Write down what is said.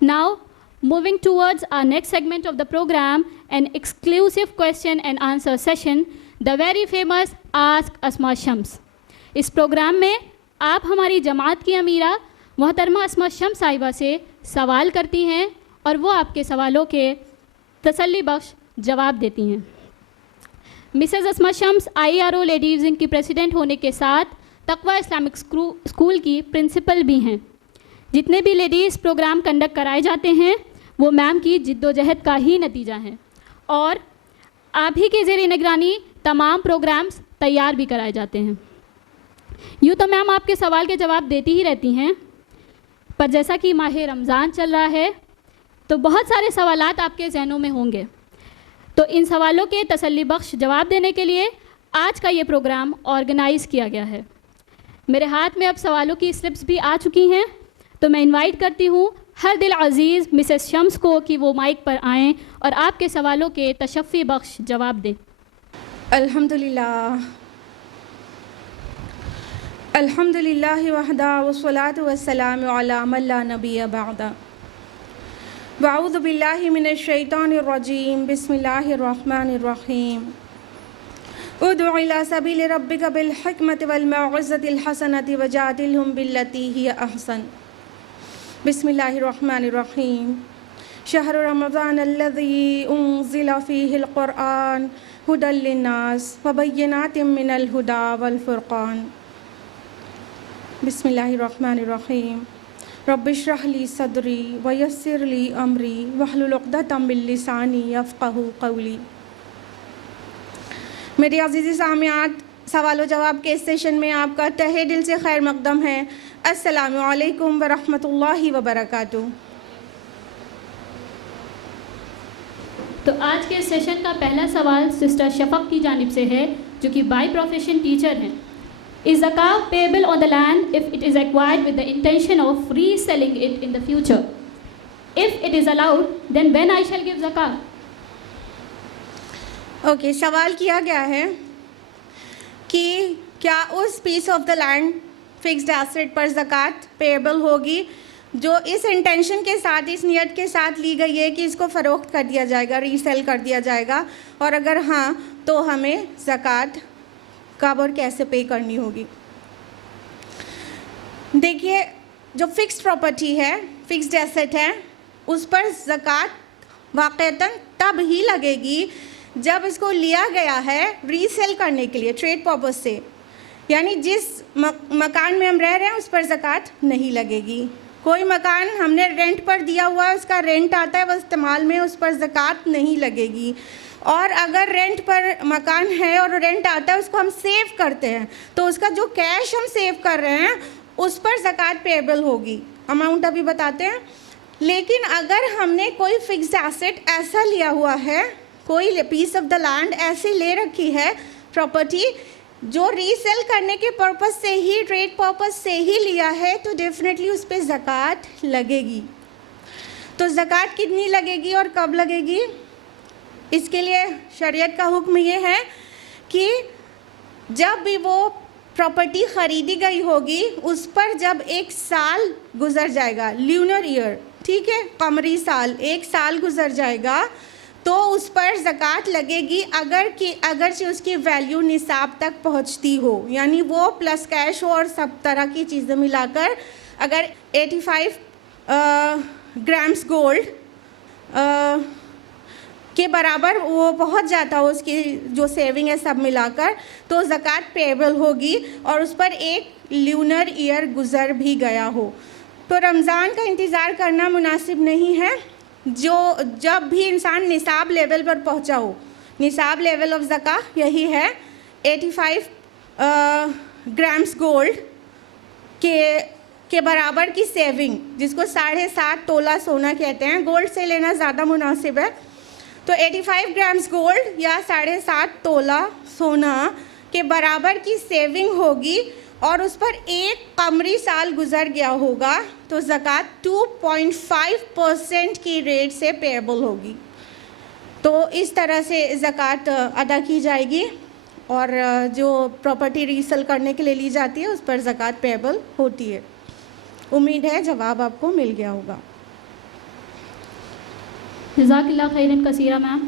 Now, moving towards our next segment of the program, an exclusive question and answer session, the very famous Ask Asma Shams. इस programme में आप हमारी जमात की अमीरा मोहतरमा अस्मा शम्स साहिबा से सवाल करती हैं और वो आपके सवालों के तसल्ली बख्श जवाब देती हैं। मिसेज़ अस्मा शम्स IRO लेडीज़ विंग की प्रेसिडेंट होने के साथ तकवा इस्लामिक स्कूल की प्रिंसिपल भी हैं। जितने भी लेडीज़ प्रोग्राम कंडक्ट कराए जाते हैं वो मैम की जिद्दोजहद का ही नतीजा है और आप ही के ज़ेर निगरानी तमाम प्रोग्राम्स तैयार भी कराए जाते हैं। यूँ तो मैम आपके सवाल के जवाब देती ही रहती हैं, पर जैसा कि माह रमज़ान चल रहा है तो बहुत सारे सवालात आपके जहनों में होंगे, तो इन सवालों के तसल्ली बख्श जवाब देने के लिए आज का ये प्रोग्राम ऑर्गेनाइज़ किया गया है। मेरे हाथ में अब सवालों की स्लिप्स भी आ चुकी हैं, तो मैं इनवाइट करती हूँ हर दिल अज़ीज़ मिसेस शम्स को कि वो माइक पर आएँ और आपके सवालों के तशफ़ी बख्श जवाब दें। अल्हम्दुलिल्लाह वहदा वस्सलातु वस्सलामु अला मन ला नबिय्य बअदा वअऊज़ु बिल्लाहि मिनश शैतानिर रजीम बिस्मिल्लाहिर रहमानिर रहीम उदउ इला सबीलि रब्बिका बिल हिकमति वल मौइज़तिल हसनति वजादिलहुम बिल्लती हिय अहसन बिस्मिल्लाहिर रहमानिर रहीम शहरु रमज़ान अल्लज़ी उन्ज़िला फ़ीहिल क़ुरआन हुदल लिन्नास व बय्यिनातिम मिनल हुदा वल फ़ुरक़ान बिस्मिल्लाहिर्रहमानिर्रहीम रब्बिश्रह ली सदरी व यस्सिर ली अमरी वहलुल उक़दतम मिन लिसानी यफ़क़हू क़ौली। मेरी अज़ीज़ी सामियात, सवाल व जवाब के इस सेशन में आपका तहे दिल से खैर मक़दम है। अस्सलामु अलैकुम व रहमतुल्लाहि व बरकातुहू। तो आज के सेशन का पहला सवाल सिस्टर शफ़क़ की जानिब से है, जो कि बाय प्रोफेशन टीचर हैं। Is zakah payable on the land if it is acquired with the intention of reselling it in the future? If it is allowed, then when I shall give zakah? Okay, सवाल किया गया है कि क्या उस piece of the land fixed asset पर ज़कात payable होगी जो इस इंटेंशन के साथ, इस नियत के साथ ली गई है कि इसको फ़रोख्त कर दिया जाएगा, रीसेल कर दिया जाएगा, और अगर हाँ तो हमें ज़कात कब और कैसे पे करनी होगी। देखिए, जो फिक्स्ड प्रॉपर्टी है, फिक्स्ड एसेट है, उस पर ज़कात वाक़तन तब ही लगेगी जब इसको लिया गया है रीसेल करने के लिए, ट्रेड पर्पस से। यानी जिस मकान में हम रह रहे हैं उस पर ज़कात नहीं लगेगी। कोई मकान हमने रेंट पर दिया हुआ है, उसका रेंट आता है, वह इस्तेमाल में, उस पर ज़कात नहीं लगेगी। और अगर रेंट पर मकान है और रेंट आता है, उसको हम सेव करते हैं, तो उसका जो कैश हम सेव कर रहे हैं उस पर ज़कात पेएबल होगी। अमाउंट अभी बताते हैं। लेकिन अगर हमने कोई फिक्स्ड एसेट ऐसा लिया हुआ है, कोई पीस ऑफ द लैंड ऐसी ले रखी है प्रॉपर्टी जो रीसेल करने के पर्पस से ही, ट्रेड पर्पस से ही लिया है, तो डेफिनेटली उस पर ज़कात लगेगी। तो ज़कात कितनी लगेगी और कब लगेगी, इसके लिए शरीयत का हुक्म ये है कि जब भी वो प्रॉपर्टी ख़रीदी गई होगी उस पर जब एक साल गुज़र जाएगा, ल्यूनर ईयर, ठीक है, कमरी साल, एक साल गुज़र जाएगा, तो उस पर ज़कात लगेगी अगरचे उसकी वैल्यू निसाब तक पहुंचती हो, यानी वो प्लस कैश हो और सब तरह की चीज़ें मिलाकर अगर 85 ग्राम्स गोल्ड के बराबर वो पहुंच जाता हो, उसकी जो सेविंग है सब मिलाकर, तो ज़कात पेएबल होगी और उस पर एक ल्यूनर ईयर गुज़र भी गया हो। तो रमज़ान का इंतज़ार करना मुनासिब नहीं है। जब भी इंसान निसाब लेवल पर पहुंचा हो, निसाब लेवल ऑफ ज़का यही है 85 ग्राम्स गोल्ड के बराबर की सेविंग, जिसको 7.5 तोला सोना कहते हैं, गोल्ड से लेना ज़्यादा मुनासिब है। तो 85 ग्राम्स गोल्ड या 7.5 तोला सोना के बराबर की सेविंग होगी और उस पर एक कमरी साल गुज़र गया होगा, तो ज़कात 2.5% की रेट से पेएबल होगी। तो इस तरह से ज़कात अदा की जाएगी और जो प्रॉपर्टी रीसेल करने के लिए ली जाती है उस पर ज़कात पेएबल होती है। उम्मीद है जवाब आपको मिल गया होगा। जज़ाकल्लाह खैरन कसीरा मैम।